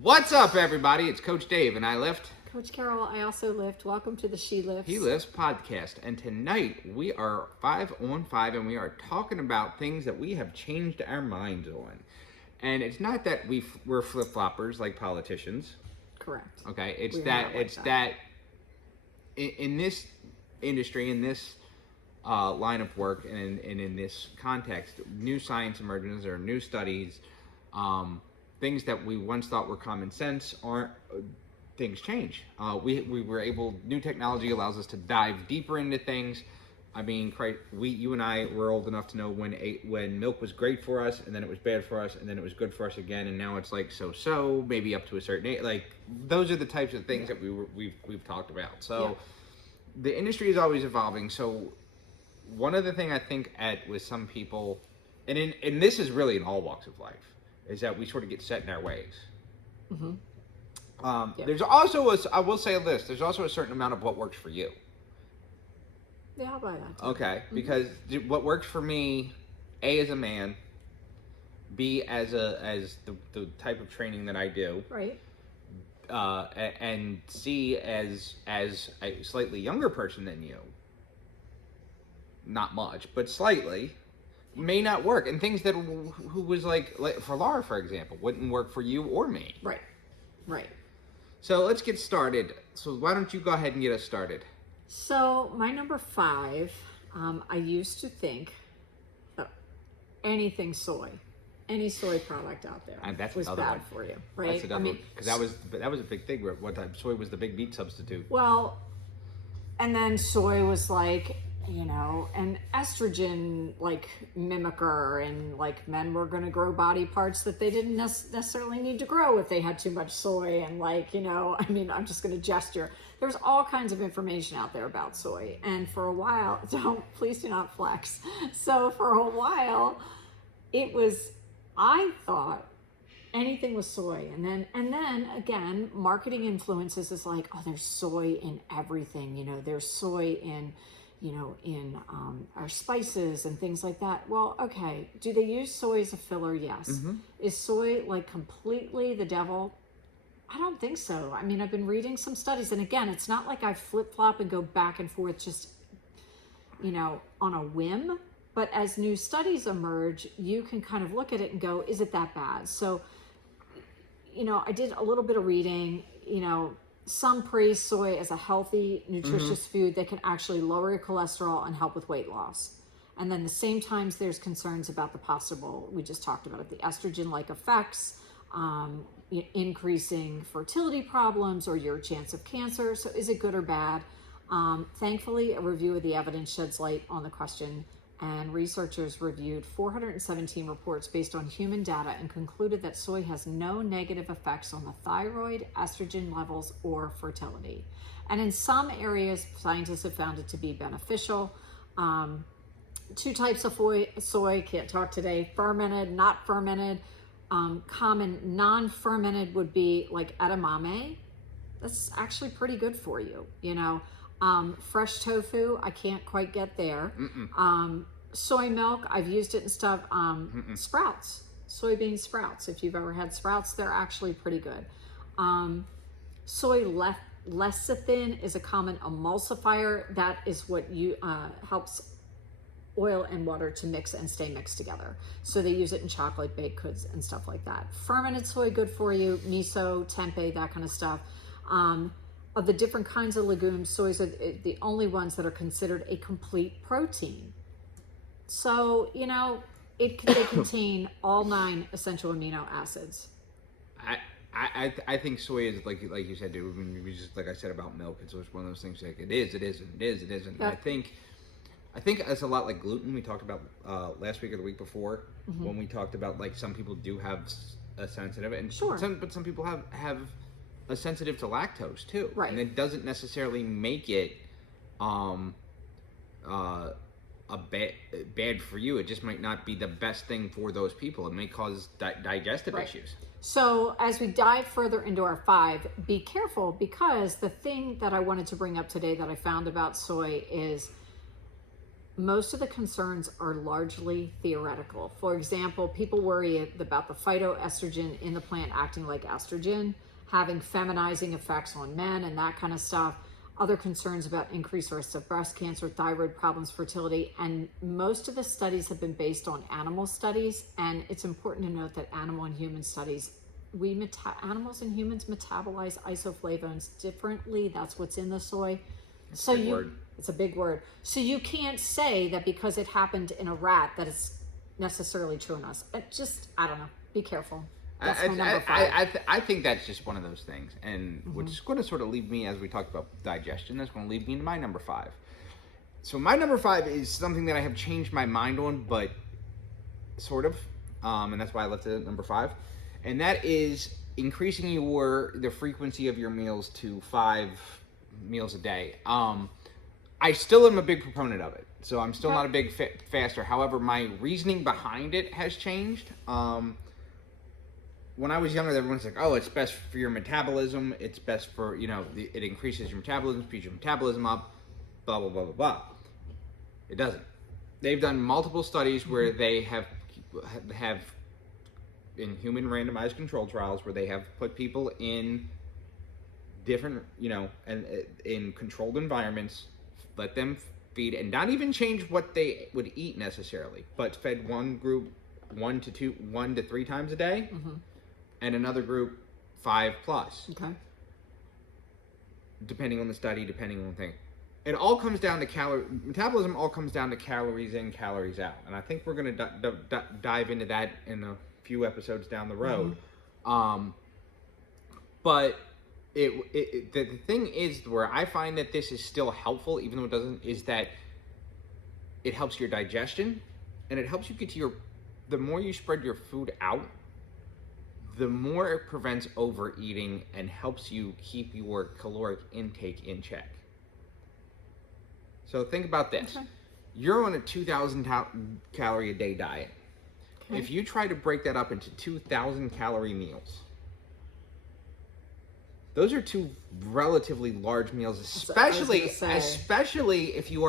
What's up, everybody? It's Coach Dave, and I lift. Coach Carol, I also lift. Welcome to the She Lifts. He Lifts podcast, and tonight we are 5 on 5, and we are talking about things that we have changed our minds on. And it's not that we're flip-floppers like politicians. Correct. Okay, in this industry, in this line of work, and in this context, new science emerges or new studies, things that we once thought were common sense aren't. Things change. We were able. New technology allows us to dive deeper into things. I mean, you and I were old enough to know when milk was great for us, and then it was bad for us, and then it was good for us again, and now it's like so, maybe up to a certain age. Like those are the types of things that we've talked about. So the industry is always evolving. So one of the things I think with some people, and this is really in all walks of life, is that we sort of get set in our ways. Mm-hmm. There's also I will say this. There's also a certain amount of what works for you. Yeah, I'll buy that. Okay, because what works for me, A, as a man, B, as the type of training that I do, right, and C, as a slightly younger person than you, not much, but slightly, may not work, and things that who was like for Laura, for example, wouldn't work for you or me. Right. So let's get started. So why don't you go ahead and get us started? So my number 5, I used to think that anything soy, any soy product out there was bad for you, right? That's another one, because that was a big thing one time. Soy was the big meat substitute. Well, and then soy was like, an estrogen like mimicker, and like men were going to grow body parts that they didn't necessarily need to grow if they had too much soy, and I'm just going to gesture. There's all kinds of information out there about soy, and for a while, please do not flex. So for a while, I thought anything was soy, and then again, marketing influences is like, oh, there's soy in everything. There's soy in our spices and things like that. Well, okay. Do they use soy as a filler? Yes. Mm-hmm. Is soy like completely the devil? I don't think so. I mean, I've been reading some studies, and again, it's not like I flip-flop and go back and forth just, on a whim. But as new studies emerge, you can kind of look at it and go, is it that bad? So, I did a little bit of reading, some praise soy as a healthy, nutritious food that can actually lower your cholesterol and help with weight loss. And then the same times there's concerns about the possible, we just talked about it, the estrogen-like effects, increasing fertility problems or your chance of cancer. So is it good or bad? Thankfully, a review of the evidence sheds light on the question, and researchers reviewed 417 reports based on human data and concluded that soy has no negative effects on the thyroid, estrogen levels, or fertility. And in some areas, scientists have found it to be beneficial. 2 types of soy, can't talk today, fermented, not fermented. Common non-fermented would be like edamame. That's actually pretty good for you, fresh tofu, I can't quite get there. Soy milk, I've used it in stuff. Sprouts, soybean sprouts. If you've ever had sprouts, they're actually pretty good. Soy lecithin is a common emulsifier. That is what helps oil and water to mix and stay mixed together. So they use it in chocolate, baked goods, and stuff like that. Fermented soy, good for you. Miso, tempeh, that kind of stuff. Of the different kinds of legumes, soys are the only ones that are considered a complete protein. So, they contain all 9 essential amino acids. I think soy is like you said, dude. I mean, just like I said about milk, it's one of those things like it isn't. Yeah. I think it's a lot like gluten. We talked about last week or the week before when we talked about like some people do have a sensitive, and sure, but some people have a sensitive to lactose too, right? And it doesn't necessarily make it bad for you. It just might not be the best thing for those people. It may cause digestive issues. So as we dive further into our 5, be careful, because the thing that I wanted to bring up today that I found about soy is most of the concerns are largely theoretical. For example, people worry about the phytoestrogen in the plant acting like estrogen, having feminizing effects on men and that kind of stuff. Other concerns about increased risk of breast cancer, thyroid problems, fertility, and most of the studies have been based on animal studies. And it's important to note that animal and human studies, animals and humans metabolize isoflavones differently. That's what's in the soy. It's a big word. It's a big word. So you can't say that because it happened in a rat that it's necessarily true in us. I don't know. Be careful. That's my number 5. I think that's just one of those things, and which is going to sort of lead me, as we talked about digestion, that's going to lead me into my number 5. So my number 5 is something that I have changed my mind on, but sort of, and that's why I left it at number 5, and that is increasing the frequency of your meals to 5 meals a day. I still am a big proponent of it, so I'm still not a big faster. However, my reasoning behind it has changed. When I was younger, everyone's like, oh, it's best for your metabolism. It's best for, it increases your metabolism, speeds your metabolism up, blah, blah, blah, blah, blah. It doesn't. They've done multiple studies where they have in human randomized control trials where they have put people in different, and in controlled environments, let them feed, and not even change what they would eat necessarily, but fed one group 1 to 3 times a day, and another group 5 plus. Okay. Depending on the study, depending on the thing. It all comes down to metabolism all comes down to calories in, calories out. And I think we're going to dive into that in a few episodes down the road. But the thing is, where I find that this is still helpful, even though it doesn't, is that it helps your digestion, and it helps you get to the more you spread your food out, the more it prevents overeating and helps you keep your caloric intake in check. So think about this. Okay. You're on a 2,000 calorie a day diet. Okay. If you try to break that up into 2,000 calorie meals, those are 2 relatively large meals, especially if you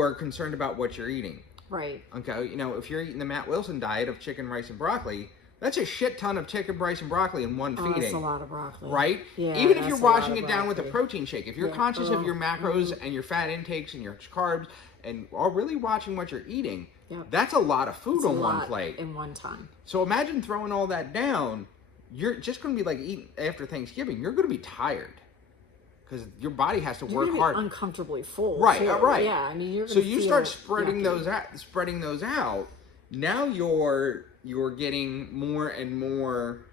are concerned about what you're eating. Right. Okay, if you're eating the Matt Wilson diet of chicken, rice, and broccoli, that's a shit ton of chicken, rice, and broccoli in one feeding. That's a lot of broccoli. Right? Yeah, even if you're washing it down with a protein shake, if you're conscious of your macros Mm-hmm. and your fat intakes and your carbs, and are really watching what you're eating, Yep. that's a lot of food on one plate. In one time. So imagine throwing all that down. You're just going to be like eating after Thanksgiving. You're going to be tired because your body has to work hard. Uncomfortably full. Right, too. right. Yeah, I mean, so you start spreading yucky. those out. Now you're getting more and more.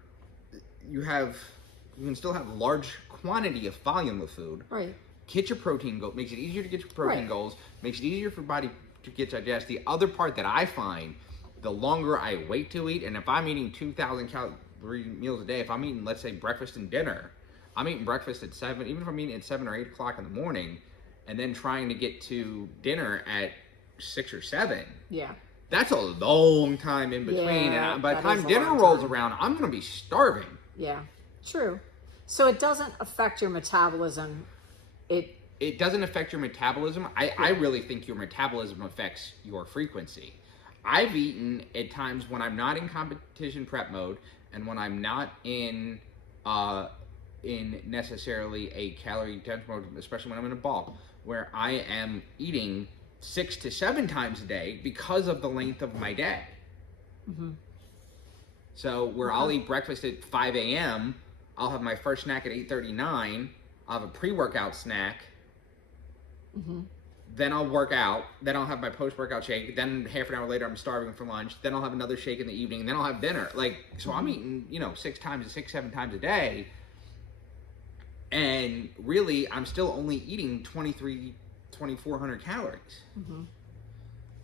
You can still have large quantity of volume of food. Right. Get your protein goal. Makes it easier to get your protein goals. Makes it easier for your body to get digest. The other part that I find, the longer I wait to eat, and if I'm eating 2,000 calorie meals a day, if I'm eating, let's say, breakfast and dinner, I'm eating breakfast at 7, even if I'm eating at 7 or 8 o'clock in the morning, and then trying to get to dinner at 6 or 7. Yeah. That's a long time in between. Yeah, and by the time dinner rolls around, I'm going to be starving. Yeah, true. So it doesn't affect your metabolism. It doesn't affect your metabolism. I really think your metabolism affects your frequency. I've eaten at times when I'm not in competition prep mode and when I'm not in necessarily a calorie dense mode, especially when I'm in a bulk, where I am eating 6 to 7 times a day because of the length of my day. Mm-hmm. So where I'll eat breakfast at 5 a.m., I'll have my first snack at 8:39, I'll have a pre-workout snack, then I'll work out, then I'll have my post-workout shake, then half an hour later I'm starving for lunch, then I'll have another shake in the evening, then I'll have dinner. So I'm eating, 6, 7 times a day, and really I'm still only eating 2,400 calories. Mm-hmm.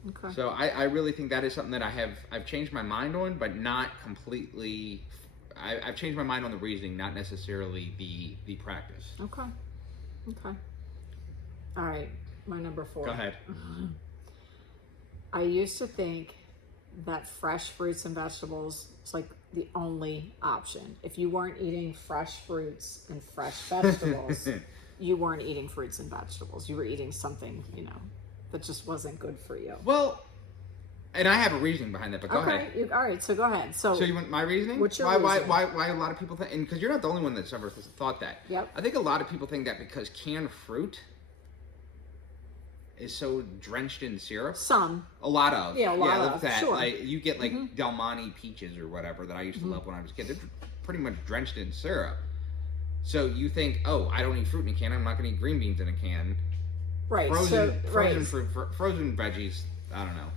Okay. So I really think that is something that I've changed my mind on, but not completely. I've changed my mind on the reasoning, not necessarily the practice. Okay. All right, my number 4. Go ahead. I used to think that fresh fruits and vegetables was like the only option. If you weren't eating fresh fruits and fresh vegetables, you weren't eating fruits and vegetables. You were eating something, that just wasn't good for you. Well, and I have a reasoning behind that, but go ahead. All right, so go ahead. So you want my reasoning? What's your why, reasoning? why a lot of people think, and because you're not the only one that's ever thought that. Yep. I think a lot of people think that because canned fruit is so drenched in syrup. Some. A lot of. Yeah, a lot of. That. Sure. Like, you get like Del Monte peaches or whatever that I used to love when I was a kid. They're pretty much drenched in syrup. So you think, oh, I don't eat fruit in a can. I'm not going to eat green beans in a can. Right. Frozen fruit, frozen veggies. I don't know.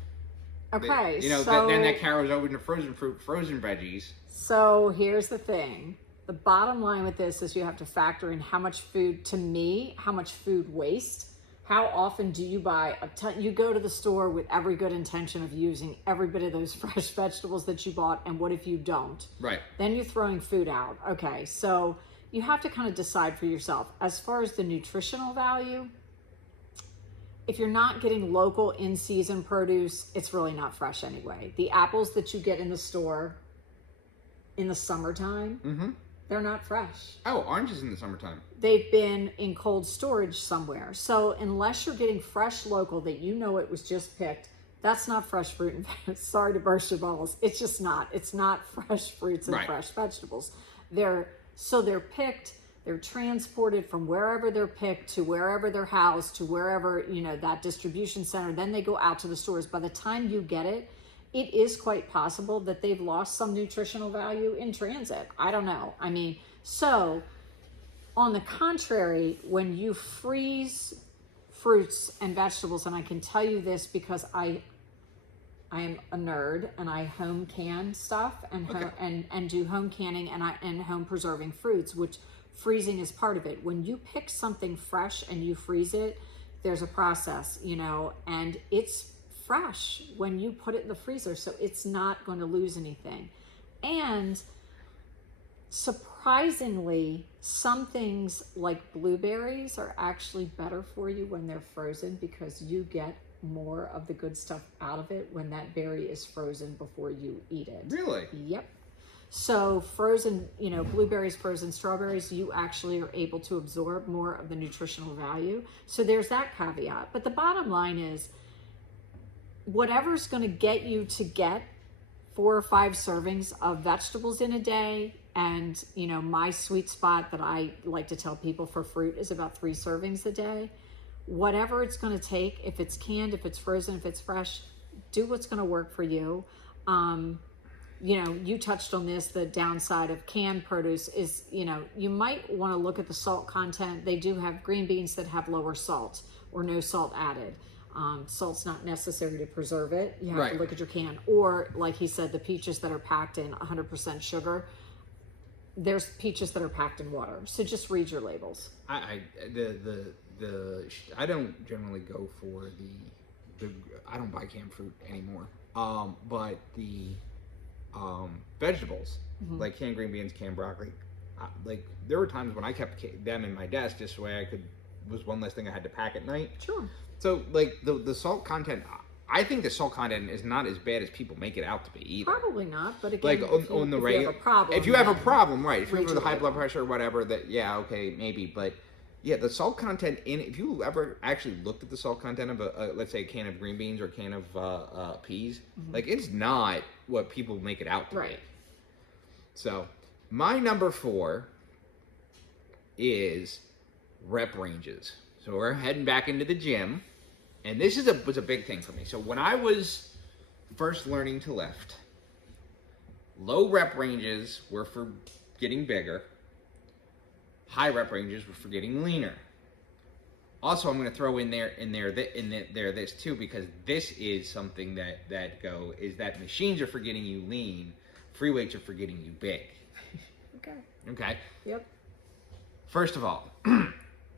Okay. Then that carries over into frozen fruit, frozen veggies. So here's the thing. The bottom line with this is you have to factor in how much food, to me, how much food waste. How often do you buy a ton? You go to the store with every good intention of using every bit of those fresh vegetables that you bought, and what if you don't? Right. Then you're throwing food out. Okay, so you have to kind of decide for yourself. As far as the nutritional value, if you're not getting local in-season produce, it's really not fresh anyway. The apples that you get in the store in the summertime, they're not fresh. Oh, oranges in the summertime. They've been in cold storage somewhere. So unless you're getting fresh local that you know it was just picked, that's not fresh fruit and vegetables. Sorry to burst your bubbles. It's just not. It's not fresh fruits and fresh vegetables. They're picked, they're transported from wherever they're picked to wherever they're housed to wherever, that distribution center. Then they go out to the stores. By the time you get it, it is quite possible that they've lost some nutritional value in transit. I don't know. I mean, so on the contrary, when you freeze fruits and vegetables, and I can tell you this because I am a nerd and I home can stuff and do home canning and home preserving fruits, which freezing is part of it. When you pick something fresh and you freeze it, there's a process, and it's fresh when you put it in the freezer, so it's not going to lose anything. And surprisingly, some things like blueberries are actually better for you when they're frozen because you get more of the good stuff out of it when that berry is frozen before you eat it. Really? Yep. So frozen, blueberries, frozen strawberries, you actually are able to absorb more of the nutritional value. So there's that caveat. But the bottom line is, whatever's going to get you to get 4 or 5 servings of vegetables in a day, and my sweet spot that I like to tell people for fruit is about 3 servings a day. Whatever it's going to take, if it's canned, if it's frozen, if it's fresh, do what's going to work for you. You touched on this, the downside of canned produce is, you might want to look at the salt content. They do have green beans that have lower salt or no salt added. Salt's not necessary to preserve it. You have to look at your can. Or, like he said, the peaches that are packed in 100% sugar, there's peaches that are packed in water. So just read your labels. I don't generally go for the I don't buy canned fruit anymore. But the vegetables, like canned green beans, canned broccoli, like there were times when I kept them in my desk just so I was one less thing I had to pack at night. Sure. So, like, the salt content, I think the salt content is not as bad as people make it out to be either. Probably not, but again, like, if you have a problem. If you have a problem, right, if you're with high blood pressure or whatever, okay, maybe, but yeah, the salt content if you ever actually looked at the salt content of let's say a can of green beans or a can of peas, like, it's not what people make it out to be. So, my number 4 is rep ranges. So we're heading back into the gym, and this was a big thing for me. So when I was first learning to lift, low rep ranges were for getting bigger. High rep ranges were for getting leaner. Also, I'm going to throw in there this too, because this is something that machines are for getting you lean, free weights are for getting you big. Okay. Yep. First of all,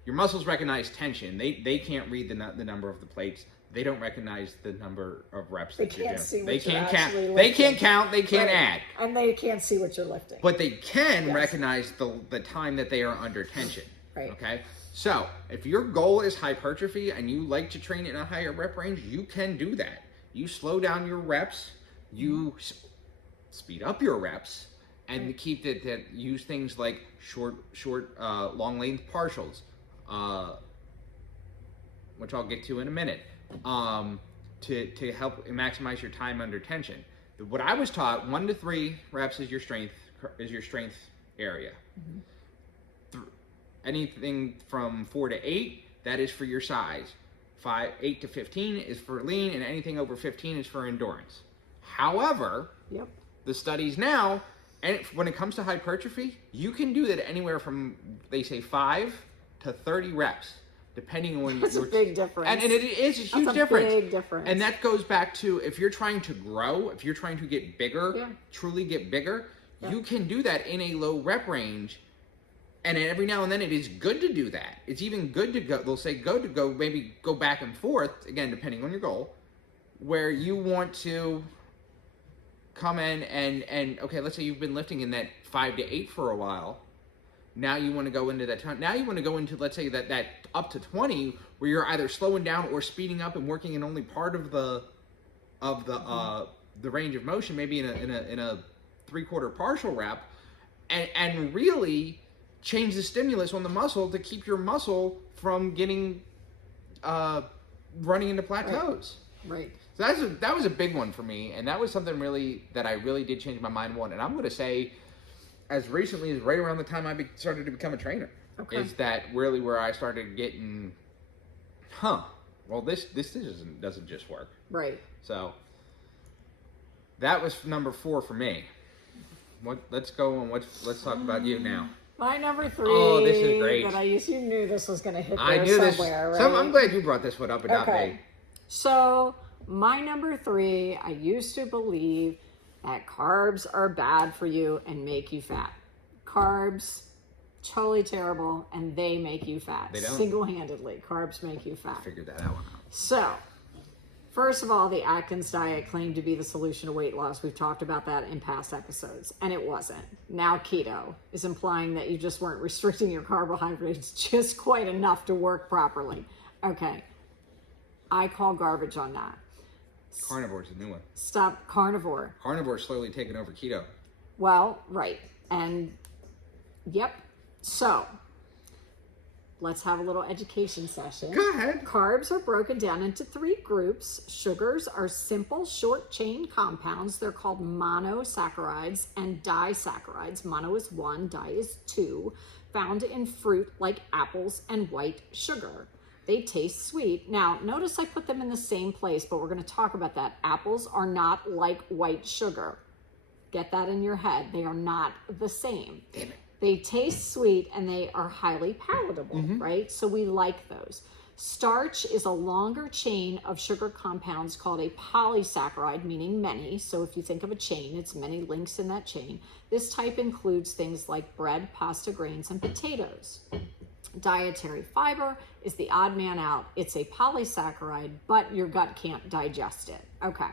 your muscles recognize tension. They can't read the number of the plates. They don't recognize the number of reps that you're doing. They can't count. They can't count. They can't add. And they can't see what you're lifting. But they can recognize the time that they are under tension. Right. Okay. So if your goal is hypertrophy and you like to train in a higher rep range, you can do that. You slow down your reps. You speed up your reps. And keep that use things like long length partials, which I'll get to in a minute. to help maximize your time under tension. What I was taught, 1 to 3 reps is your strength area. Anything from 4 to 8, that is for your size. 8 to 15 is for lean, and anything over 15 is for endurance. However, the studies now, and when it comes to hypertrophy, you can do that anywhere from, they say, 5 to 30 reps, depending on when That's a big difference. And it is a huge That's difference. Big difference. And that goes back to, if you're trying to grow, if you're trying to get bigger, truly get bigger, you can do that in a low rep range. And every now and then it is good to do that. It's even good to go, they'll say maybe go back and forth, again, depending on your goal, where you want to come in and okay, let's say you've been lifting in that 5 to 8 for a while. Now you want to go into that time. Now you want to go into, let's say, that up to 20, where you're either slowing down or speeding up and working in only part of the range of motion, maybe in a 3/4 partial rep, and really change the stimulus on the muscle to keep your muscle from getting running into plateaus. Right. So that was a big one for me, and that was something really that I really did change my mind on. And I'm going to say, as recently as right around the time I started to become a trainer, is that really where I started getting, well, this doesn't just work. Right. So that was number 4 for me. Let's go and let's talk about you now. My number 3. Oh, this is great. That you knew this was going to hit there I knew somewhere, this. right? I'm glad you brought this one up and not me. So my number 3, I used to believe that carbs are bad for you and make you fat. Carbs, totally terrible, and they make you fat. They don't. Single-handedly, carbs make you fat. I figured that out. So, first of all, the Atkins diet claimed to be the solution to weight loss. We've talked about that in past episodes, and it wasn't. Now keto is implying that you just weren't restricting your carbohydrates just quite enough to work properly. Okay, I call garbage on that. Carnivore's a new one. Stop carnivore. Carnivore's slowly taking over keto. Well, right. And, yep. So, let's have a little education session. Go ahead. Carbs are broken down into 3 groups. Sugars are simple, short-chain compounds. They're called monosaccharides and disaccharides. Mono is 1, di is 2, found in fruit like apples and white sugar. They taste sweet. Now, notice I put them in the same place, but we're going to talk about that. Apples are not like white sugar. Get that in your head. They are not the same. Damn it. They taste sweet and they are highly palatable, right? So we like those. Starch is a longer chain of sugar compounds called a polysaccharide, meaning many. So if you think of a chain, it's many links in that chain. This type includes things like bread, pasta, grains, and potatoes. Dietary fiber is the odd man out. It's a polysaccharide, but your gut can't digest it. Okay.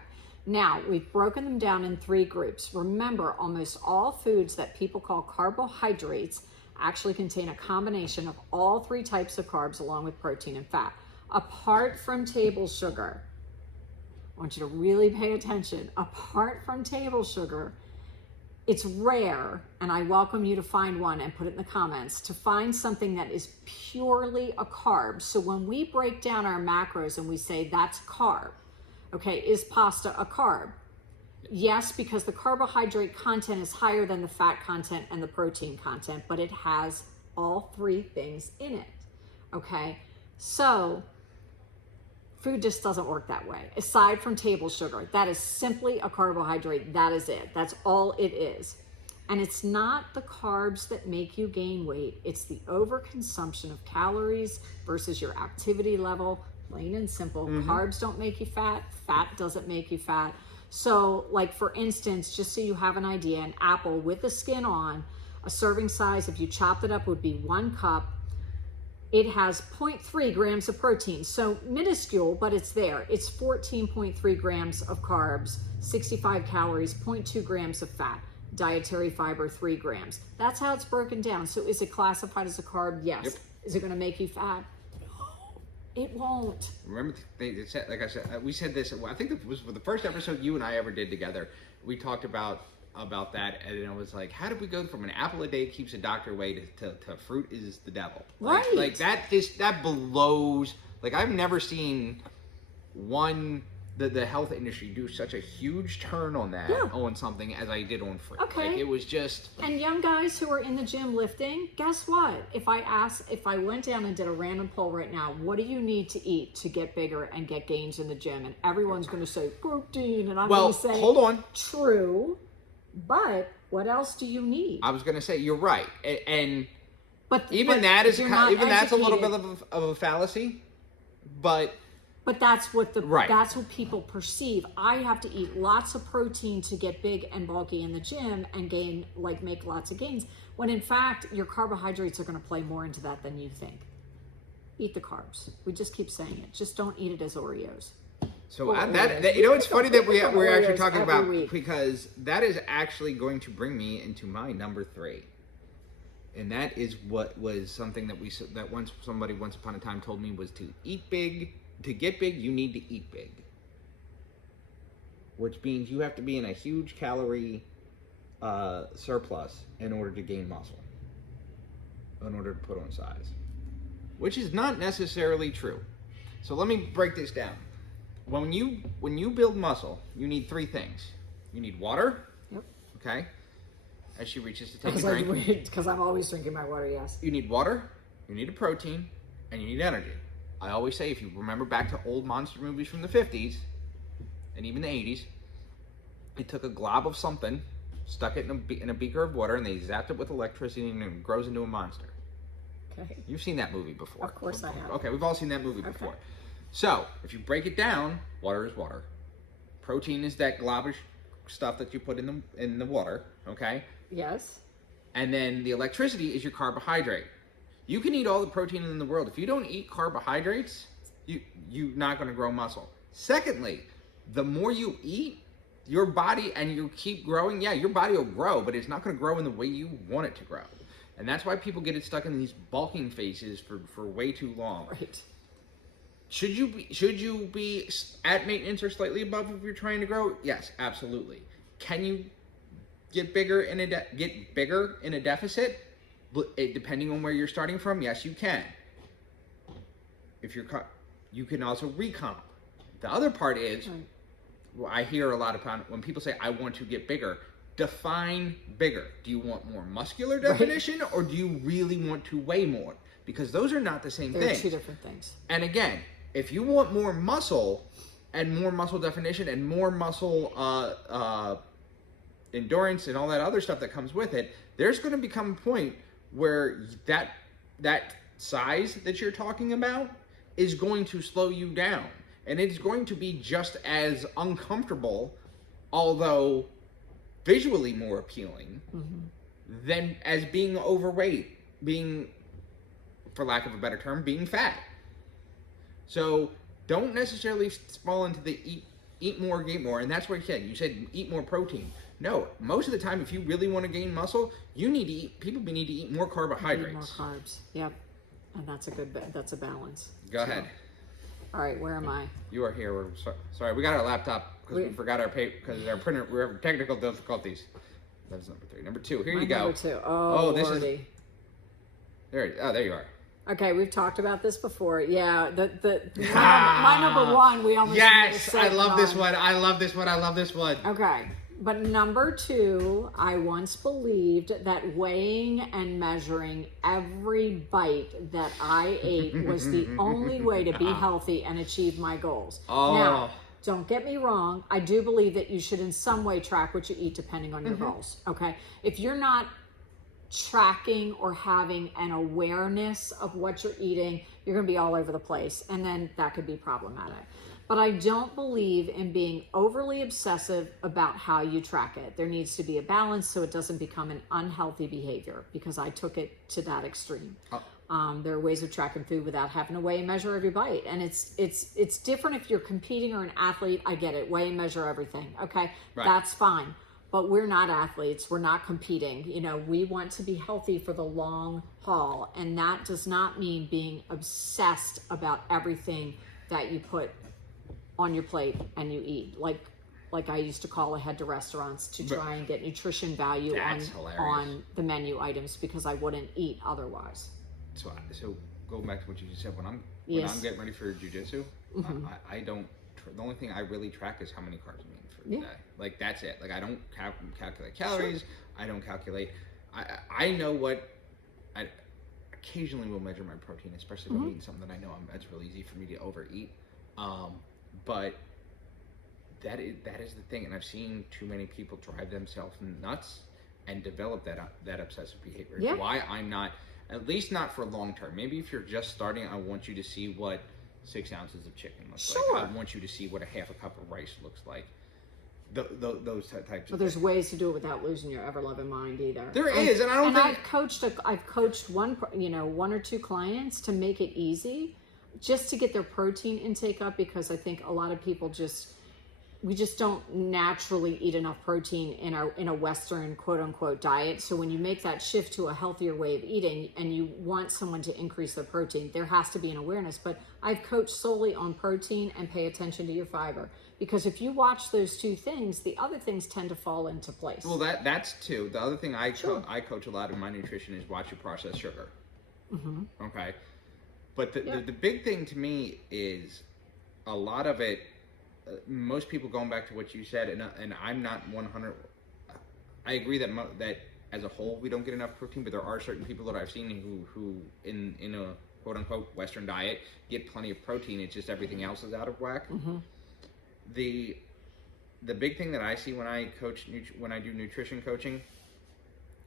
Now, we've broken them down in 3 groups. Remember, almost all foods that people call carbohydrates actually contain a combination of all 3 types of carbs along with protein and fat. Apart from table sugar, I want you to really pay attention. Apart from table sugar, it's rare, and I welcome you to find one and put it in the comments, to find something that is purely a carb. So when we break down our macros and we say that's carb, okay, is pasta a carb? Yes, because the carbohydrate content is higher than the fat content and the protein content, but it has all 3 things in it, okay? So food just doesn't work that way. Aside from table sugar, that is simply a carbohydrate. That is it. That's all it is. And it's not the carbs that make you gain weight. It's the overconsumption of calories versus your activity level. Plain and simple. Carbs don't make you fat. Fat doesn't make you fat. So, like for instance, just so you have an idea, an apple with the skin on, a serving size, if you chopped it up, would be 1 cup. It has 0.3 grams of protein, so minuscule, but it's there. It's 14.3 grams of carbs, 65 calories, 0.2 grams of fat, dietary fiber, 3 grams. That's how it's broken down. So is it classified as a carb? Yes. Yep. Is it going to make you fat? It won't. Remember, they said, like I said, we said this, I think it was the first episode you and I ever did together. We talked about that, and it was like, how did we go from an apple a day keeps a doctor away to fruit is the devil? Right. Like that blows. Like I've never seen the health industry do such a huge turn on that, on something as I did on free. Okay. Like, it was just. And young guys who are in the gym lifting, guess what? If I went down and did a random poll right now, what do you need to eat to get bigger and get gains in the gym? And everyone's going to say protein, and I'm going to say, hold on. True, but what else do you need? I was going to say you're right, and but that's a little bit educated. of a fallacy, but. But that's what that's what people perceive. I have to eat lots of protein to get big and bulky in the gym and make lots of gains. When in fact, your carbohydrates are going to play more into that than you think. Eat the carbs. We just keep saying it. Just don't eat it as Oreos. So it's funny that we're actually talking about, week. because that is actually going to bring me into my number 3. And that is what was something that somebody once upon a time told me was to eat big. To get big, you need to eat big. Which means you have to be in a huge calorie surplus in order to gain muscle. In order to put on size. Which is not necessarily true. So let me break this down. When you build muscle, you need 3 things. You need water. Yep. Okay? As she reaches to take a drink. Because I'm always drinking my water, yes. You need water, you need a protein, and you need energy. I always say, if you remember back to old monster movies from the 50s, and even the 80s, they took a glob of something, stuck it in a beaker of water, and they zapped it with electricity, and it grows into a monster. Okay. You've seen that movie before. Of course I have. Okay, we've all seen that movie before. So, if you break it down, water is water. Protein is that globish stuff that you put in the water, okay? Yes. And then the electricity is your carbohydrate. You can eat all the protein in the world. If you don't eat carbohydrates, you're not going to grow muscle. Secondly, the more you eat, your body, and you keep growing, your body will grow, but it's not going to grow in the way you want it to grow. And that's why people get it stuck in these bulking phases for way too long. Right. Should you be at maintenance or slightly above if you're trying to grow? Yes, absolutely. Can you get bigger in a deficit? Depending on where you're starting from, yes, you can. You can also recomp. The other part is, I hear a lot of times when people say, I want to get bigger, define bigger. Do you want more muscular definition, or do you really want to weigh more? Because those are not the same things. They're 2 different things. And again, if you want more muscle and more muscle definition and more muscle endurance and all that other stuff that comes with it, there's going to become a point where that size that you're talking about is going to slow you down, and it's going to be just as uncomfortable, although visually more appealing, than as being overweight, being, for lack of a better term, being fat. So don't necessarily fall into the eat more, gain more, and that's what you said eat more protein. No, most of the time, if you really want to gain muscle, people need to eat more carbohydrates. More carbs. Yep, and that's a balance. Go ahead. All right, where am I? You are here. We're sorry, we got our laptop because we forgot our paper because our printer. We're having technical difficulties. That's number 3. Number 2. Here you go. Number 2. Oh, this Lordy. is. There you are. Okay, we've talked about this before. Yeah, my number 1. We almost. Yes, I love this one. I love this one. I love this one. Okay. But number 2, I once believed that weighing and measuring every bite that I ate was the only way to be healthy and achieve my goals. Now, don't get me wrong. I do believe that you should in some way track what you eat depending on your goals. Okay. If you're not tracking or having an awareness of what you're eating, you're going to be all over the place. And then that could be problematic. But I don't believe in being overly obsessive about how you track it. There needs to be a balance so it doesn't become an unhealthy behavior, because I took it to that extreme. There are ways of tracking food without having to weigh and measure every bite. And it's different if you're competing or an athlete. I get it. Weigh and measure everything. Okay. Right. That's fine. But we're not athletes. We're not competing. We want to be healthy for the long haul. And that does not mean being obsessed about everything that you put on your plate and you eat. Like I used to call ahead to restaurants to try and get nutrition value on the menu items, because I wouldn't eat otherwise. So going back to what you just said, when I'm getting ready for jiu-jitsu, I don't the only thing I really track is how many carbs I'm eating for the Yeah. day. Like that's it. Like I don't calculate calories. Sure. I don't calculate. I know what. I occasionally will measure my protein, especially if I'm eating something that I know that's really easy for me to overeat. But that is the thing, and I've seen too many people drive themselves nuts and develop that obsessive behavior. Yeah. Why I'm not, at least not for long term. Maybe if you're just starting, I want you to see what 6 ounces of chicken looks like. I want you to see what a half a cup of rice looks like. Those types. But there's ways to do it without losing your ever-loving mind either. There is, and I don't think. I've coached one or two clients to make it easy, just to get their protein intake up, because I think a lot of people we just don't naturally eat enough protein in a Western quote unquote diet. So when you make that shift to a healthier way of eating and you want someone to increase their protein, there has to be an awareness. But I've coached solely on protein and pay attention to your fiber, because if you watch those two things, the other things tend to fall into place. Well, that's two. The other thing I coach a lot in my nutrition is watch your processed sugar. Okay, but the big thing to me is a lot of it. Most people, going back to what you said, and I'm not 100. I agree that that as a whole we don't get enough protein, but there are certain people that I've seen who in a quote unquote Western diet get plenty of protein. It's just everything else is out of whack. The big thing that I see when I do nutrition coaching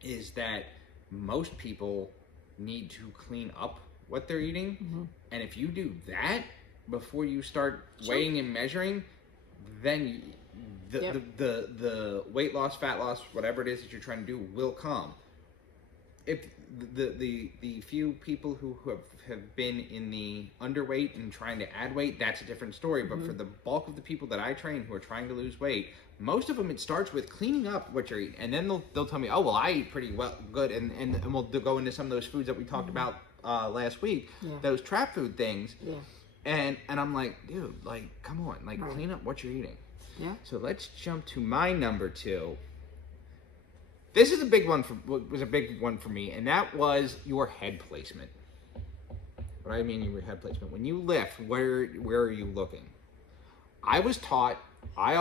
is that most people need to clean up what they're eating, and if you do that before you start weighing and measuring, then the weight loss, fat loss, whatever it is that you're trying to do will come. If the few people who have been in the underweight and trying to add weight, that's a different story. But for the bulk of the people that I train who are trying to lose weight, most of them, it starts with cleaning up what you're eating, and then they'll tell me, oh well, I eat pretty good, and we'll go into some of those foods that we talked about last week, those trap food things. And I'm like, dude, like, come on, like, clean up what you're eating. Yeah. So let's jump to my number 2. This is a big one for me, and that was your head placement. What I mean, your head placement. When you lift, where are you looking? I was taught. I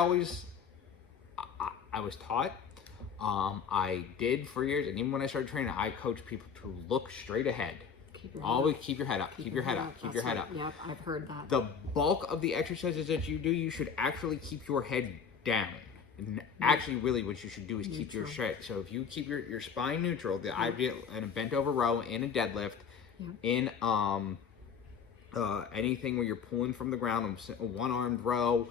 did for years, and even when I started training, I coached people to look straight ahead. Always keep your head up. Keep your head up. Keep your head up. Yep, I've heard that. The bulk of the exercises that you do, you should actually keep your head down. And actually, really, what you should do is keep your straight. So if you keep your spine neutral, the ideal in a bent over row, in a deadlift, in anything where you're pulling from the ground, a one-armed row,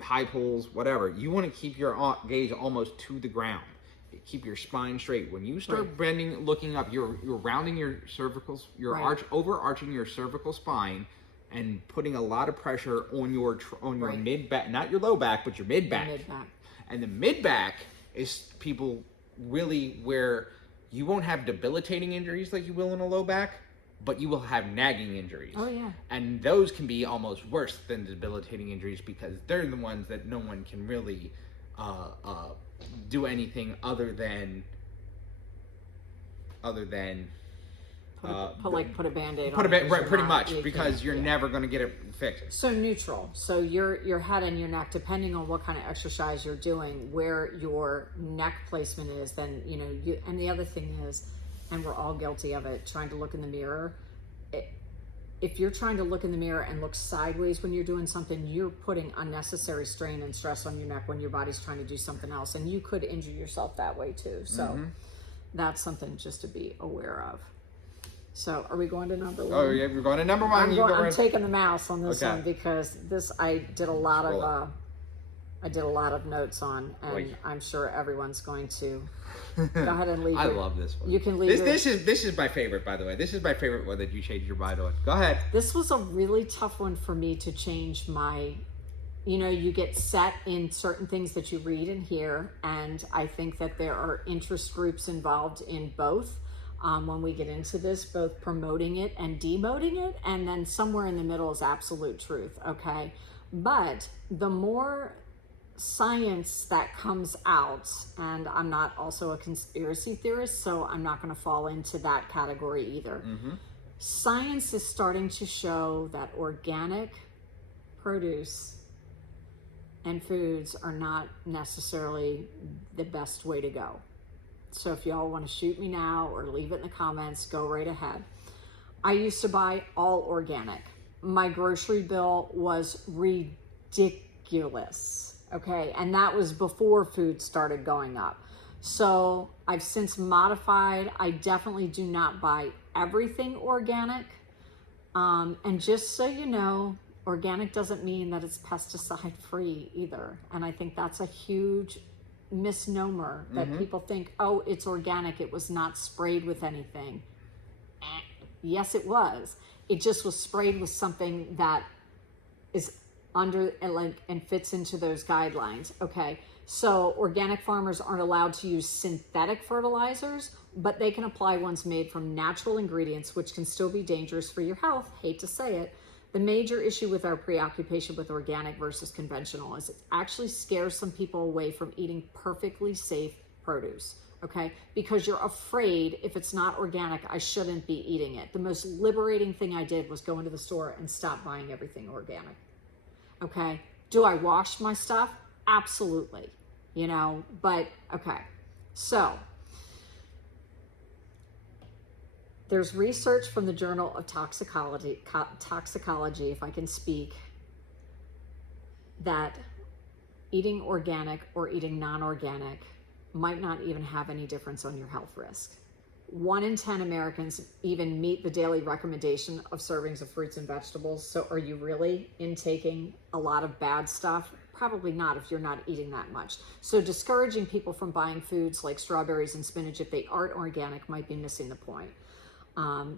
high pulls, whatever, you want to keep your gaze almost to the ground. Keep your spine straight. When you start bending, looking up, you're rounding your cervicals, overarching your cervical spine, and putting a lot of pressure on your mid back, not your low back, but your mid back. And the mid back is people really where you won't have debilitating injuries like you will in a low back, but you will have nagging injuries. Oh yeah. And those can be almost worse than debilitating injuries, because they're the ones that no one can really do anything other than put a Band-Aid on it. Pretty much, because you're never going to get it fixed. So neutral. So your head and your neck, depending on what kind of exercise you're doing, where your neck placement is, then you. And the other thing is, and we're all guilty of it, trying to look in the mirror. If you're trying to look in the mirror and look sideways when you're doing something, you're putting unnecessary strain and stress on your neck when your body's trying to do something else, and you could injure yourself that way too. So that's something just to be aware of. So are we going to number 1? Oh yeah, we're going to number 1. I'm taking the mouse on this one, because I did a lot of notes on, and I'm sure everyone's going to go ahead and leave. I love this one. You can leave. This is my favorite, by the way. This is my favorite one that you changed your mind on. Go ahead. This was a really tough one for me to change my. You get set in certain things that you read and hear, and I think that there are interest groups involved in both. When we get into this, both promoting it and demoting it, and then somewhere in the middle is absolute truth. Okay, but the more science that comes out, and I'm not also a conspiracy theorist, so I'm not going to fall into that category either. Science is starting to show that organic produce and foods are not necessarily the best way to go. So if y'all want to shoot me now or leave it in the comments, go right ahead. I used to buy all organic. My grocery bill was ridiculous, okay? And that was before food started going up. So I've since modified. I definitely do not buy everything organic. And just so you know, organic doesn't mean that it's pesticide free either. And I think that's a huge misnomer that people think, oh, it's organic, it was not sprayed with anything. Yes, it was. It just was sprayed with something that is under and fits into those guidelines. Okay, so organic farmers aren't allowed to use synthetic fertilizers, but they can apply ones made from natural ingredients, which can still be dangerous for your health. Hate to say it. The major issue with our preoccupation with organic versus conventional is it actually scares some people away from eating perfectly safe produce, okay? Because you're afraid if it's not organic, I shouldn't be eating it. The most liberating thing I did was go into the store and stop buying everything organic, okay? Do I wash my stuff? Absolutely, you know, but okay. So, there's research from the Journal of Toxicology, if I can speak, that eating organic or eating non-organic might not even have any difference on your health risk. 1 in 10 Americans even meet the daily recommendation of servings of fruits and vegetables. So are you really intaking a lot of bad stuff? Probably not if you're not eating that much. So discouraging people from buying foods like strawberries and spinach if they aren't organic might be missing the point.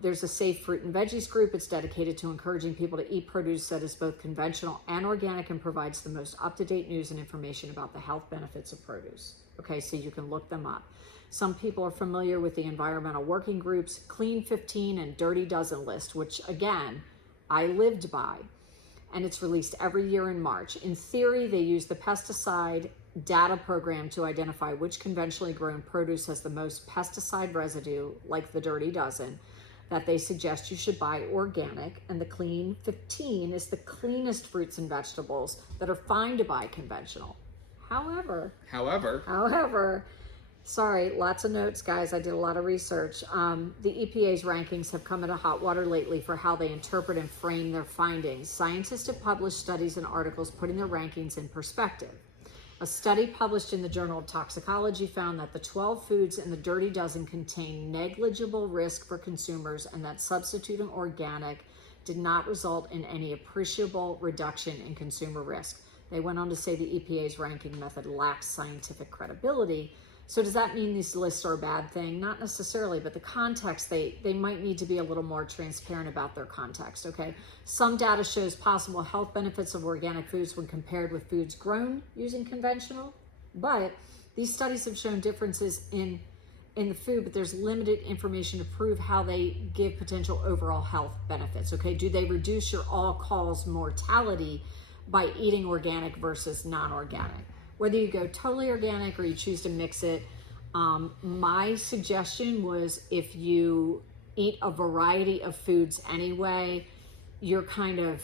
There's a Safe Fruit and Veggies group. It's dedicated to encouraging people to eat produce that is both conventional and organic and provides the most up-to-date news and information about the health benefits of produce. Okay, so you can look them up. Some people are familiar with the environmental working groups, Clean 15 and Dirty Dozen list, which again, I lived by. And it's released every year in March. In theory, they use the pesticide data program to identify which conventionally grown produce has the most pesticide residue, like the Dirty Dozen, that they suggest you should buy organic, and the Clean 15 is the cleanest fruits and vegetables that are fine to buy conventional. However, sorry, lots of notes, guys. I did a lot of research. The EPA's rankings have come into hot water lately for how they interpret and frame their findings. Scientists have published studies and articles putting their rankings in perspective. A study published in the Journal of Toxicology found that the 12 foods in the Dirty Dozen contain negligible risk for consumers and that substituting organic did not result in any appreciable reduction in consumer risk. They went on to say the EPA's ranking method lacks scientific credibility. So does that mean these lists are a bad thing? Not necessarily, but the context, they might need to be a little more transparent about their context, okay? Some data shows possible health benefits of organic foods when compared with foods grown using conventional, but these studies have shown differences in the food, but there's limited information to prove how they give potential overall health benefits, okay? Do they reduce your all-cause mortality by eating organic versus non-organic? Whether you go totally organic or you choose to mix it, my suggestion was if you eat a variety of foods anyway, you're kind of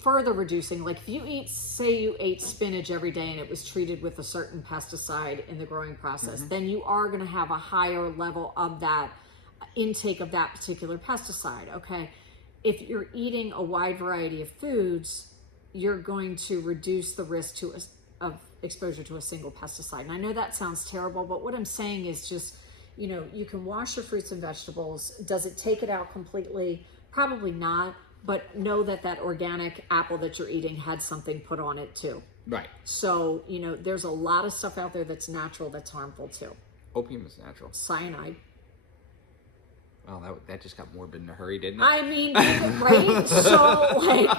further reducing. Like if you eat, say you ate spinach every day and it was treated with a certain pesticide in the growing process, then you are going to have a higher level of that intake of that particular pesticide, okay? If you're eating a wide variety of foods, you're going to reduce the risk of exposure to a single pesticide. And I know that sounds terrible, but what I'm saying is just, you know, you can wash your fruits and vegetables. Does it take it out completely? Probably not, but know that that organic apple that you're eating had something put on it too. Right. So, you know, there's a lot of stuff out there that's natural that's harmful too. Opium is natural. Cyanide. Well, that just got morbid in a hurry, didn't it? I mean, right? So, like,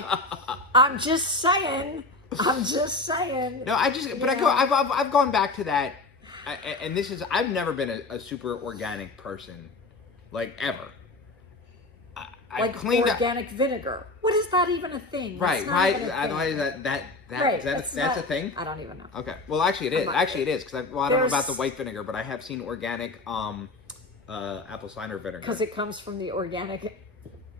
I'm just saying. No, I've gone back to that, and this is, I've never been a super organic person, like ever. Like organic vinegar. What is that even a thing? Right. Why is that's a thing? I don't even know. Okay. Well, actually, it is. Actually, it is because I don't know about the white vinegar, but I have seen organic apple cider vinegar because it comes from the organic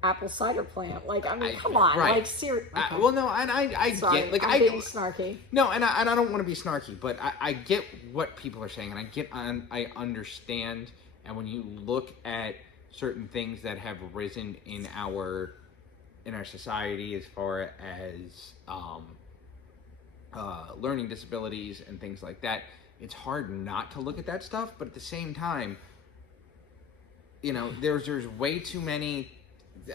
apple cider plant. Like, I mean, come on, right. like, seriously. Okay. Well, no, and I Sorry, get, like, I'm being snarky. No, and I don't want to be snarky, but I get what people are saying, and I understand. And when you look at certain things that have risen in our society, as far as learning disabilities and things like that, it's hard not to look at that stuff. But at the same time, you know, there's way too many.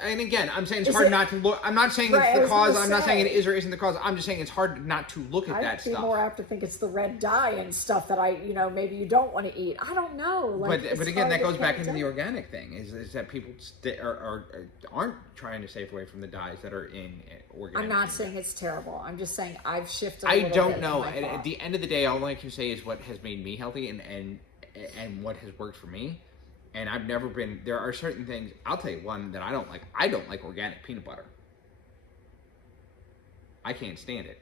And again, I'm saying it's hard not to look. I'm not saying it's the cause. I'm not saying it is or isn't the cause. I'm just saying it's hard not to look at that stuff. I'd be more apt to think it's the red dye and stuff that maybe you don't want to eat. I don't know. Like, but again, that goes back into the organic thing. Is that people aren't trying to stay away from the dyes that are in organic. I'm not saying it's terrible. I'm just saying I've shifted. I don't know. At the end of the day, all I can say is what has made me healthy and what has worked for me. And I've never been, there are certain things, I'll tell you one that I don't like. I don't like organic peanut butter. I can't stand it.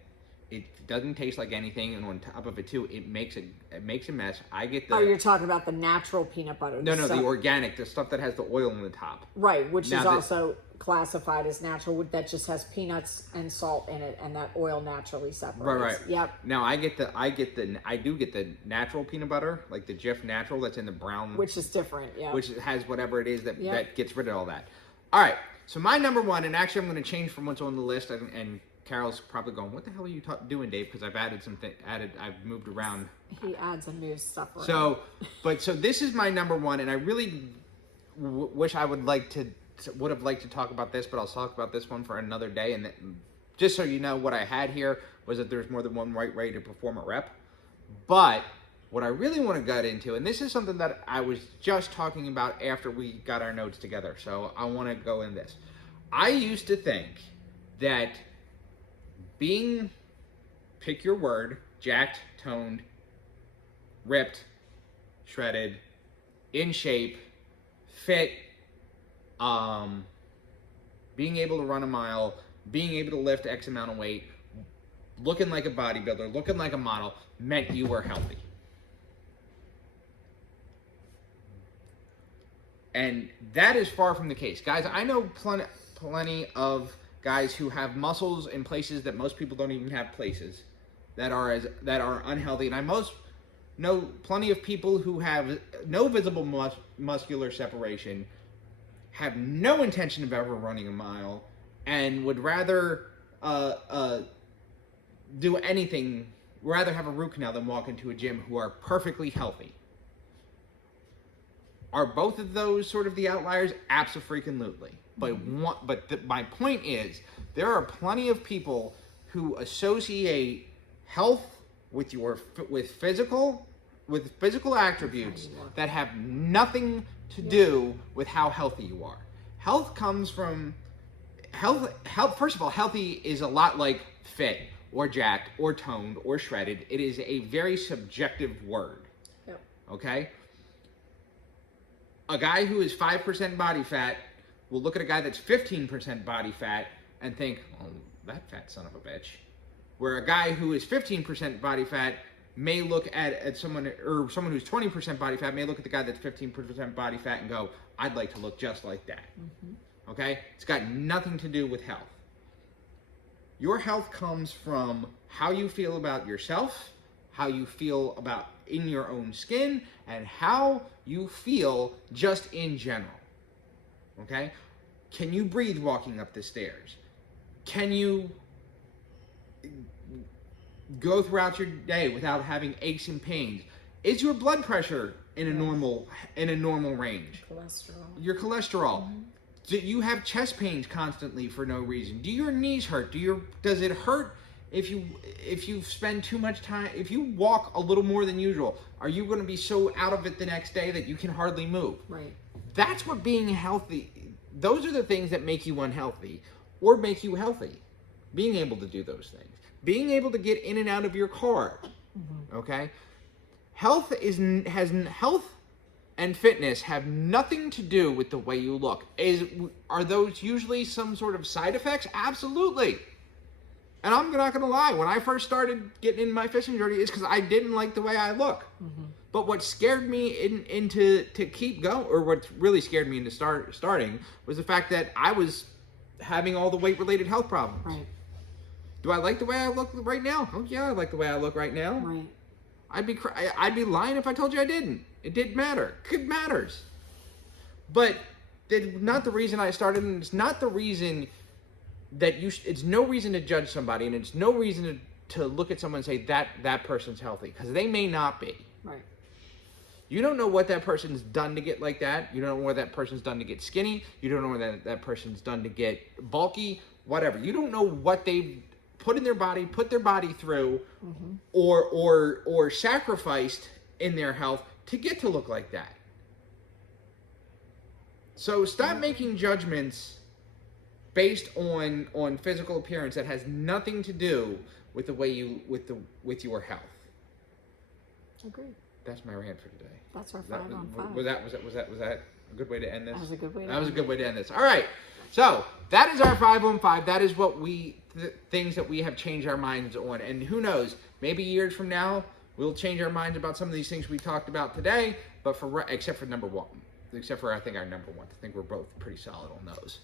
It doesn't taste like anything, and on top of it too, it makes a mess. I get the... Oh, you're talking about the natural peanut butter. No, the organic, the stuff that has the oil on the top. Right, which is also classified as natural, that just has peanuts and salt in it, and that oil naturally separates. Right. Yep. Now I do get the natural peanut butter, like the Jif Natural that's in the brown, which is different. Yeah. Which has whatever it is that gets rid of all that. All right. So my number one, and actually I'm going to change from what's on the list, and Carol's probably going, "What the hell are you doing, Dave?" Because I've moved around. He adds a new stuff around. So this is my number one, and I really wish I would have liked to talk about this, but I'll talk about this one for another day. And just so you know, what I had here was that there's more than one right way to perform a rep. But what I really want to get into, and this is something that I was just talking about after we got our notes together, so I want to go in this. I used to think that being, pick your word, jacked, toned, ripped, shredded, in shape, fit, being able to run a mile, being able to lift X amount of weight, looking like a bodybuilder, looking like a model, meant you were healthy. And that is far from the case. Guys, I know plenty of guys who have muscles in places that most people don't even have places, that are unhealthy. And I know plenty of people who have no visible muscular separation, have no intention of ever running a mile, and would rather do anything, rather have a root canal than walk into a gym, who are perfectly healthy. Are both of those sort of the outliers? Abso-freaking-lutely. But my point is, there are plenty of people who associate health with physical attributes that have nothing to do with how healthy you are. Health comes from health. First of all, healthy is a lot like fit or jacked or toned or shredded. It is a very subjective word. Yep. Okay. A guy who is 5% body fat will look at a guy that's 15% body fat and think, "Oh, that fat son of a bitch." Where a guy who is 15% body fat may look at someone who's 20% body fat may look at the guy that's 15% body fat and go, "I'd like to look just like that." Mm-hmm. Okay? It's got nothing to do with health. Your health comes from how you feel about yourself, how you feel about in your own skin, and how you feel just in general. Okay? Can you breathe walking up the stairs? Can you go throughout your day without having aches and pains? Is your blood pressure in a normal range? Your cholesterol. Mm-hmm. Do you have chest pains constantly for no reason? Do your knees hurt? Does it hurt if you spend too much time? If you walk a little more than usual, are you going to be so out of it the next day that you can hardly move? Right. That's what being healthy. Those are the things that make you unhealthy or make you healthy. Being able to do those things. Being able to get in and out of your car. Mm-hmm. Okay? Health and fitness have nothing to do with the way you look. Are those usually some sort of side effects? Absolutely. And I'm not going to lie. When I first started getting in my fishing journey, it's because I didn't like the way I look. Mm-hmm. But what scared me into to keep going, or what really scared me into starting, was the fact that I was having all the weight-related health problems. Right. Do I like the way I look right now? Oh yeah, I like the way I look right now. Right. I'd be lying if I told you I didn't. It didn't matter. It matters. But it's not the reason I started, and it's not the reason that it's no reason to judge somebody, and it's no reason to look at someone and say that person's healthy, because they may not be. Right. You don't know what that person's done to get like that. You don't know what that person's done to get skinny. You don't know what that person's done to get bulky, whatever. You don't know what they've put their body through, or sacrificed in their health to get to look like that. So stop making judgments based on physical appearance that has nothing to do with the way with your health. Agreed. That's my rant for today. That's our 5 on 5. Was that a good way to end this? That was a good way. That was a good way to end this. All right. So that is our 5 on 5. That is what things that we have changed our minds on. And who knows? Maybe years from now we'll change our minds about some of these things we talked about today. But except for number 1, I think our number 1. I think we're both pretty solid on those.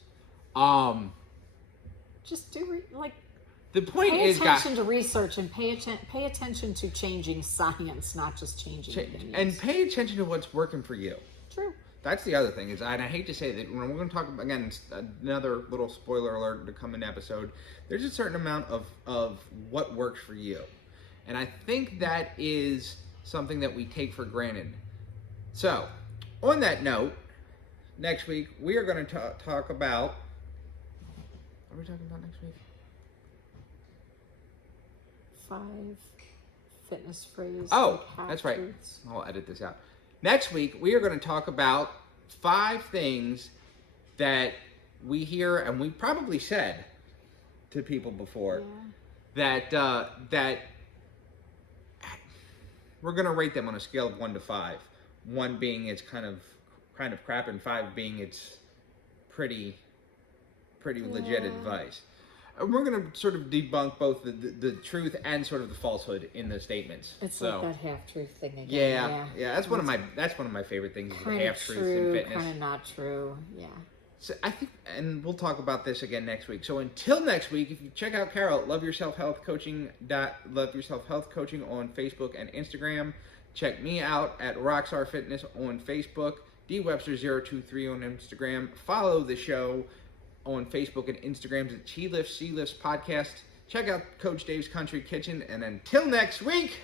Just the point pay is, attention to research and pay attention to changing science, not just changing opinions. And pay attention to what's working for you. True. That's the other thing, and I hate to say that when we're going to talk, again, another little spoiler alert to come in episode, there's a certain amount of what works for you. And I think that is something that we take for granted. So, on that note, next week we are going to talk about, what are we talking about next week? 5 fitness phrases. Oh, that's right. I'll edit this out. Next week, we are going to talk about 5 things that we hear, and we probably said to people before, that we're going to rate them on a scale of 1 to 5. 1 being it's kind of crap, and 5 being it's pretty legit advice. And we're going to sort of debunk both the truth and sort of the falsehood in the statements. It's like that half-truth thing again. Yeah. That's one of my favorite things. Is the half-truth in fitness. Kind of not true. Yeah. So I think, and we'll talk about this again next week. So until next week, if you check out Carol at Love Yourself Health Coaching on Facebook and Instagram. Check me out at Rockstar Fitness on Facebook. DWebster023 on Instagram. Follow the show on Facebook and Instagram at She Lifts Podcast. Check out Coach Dave's Country Kitchen. And until next week,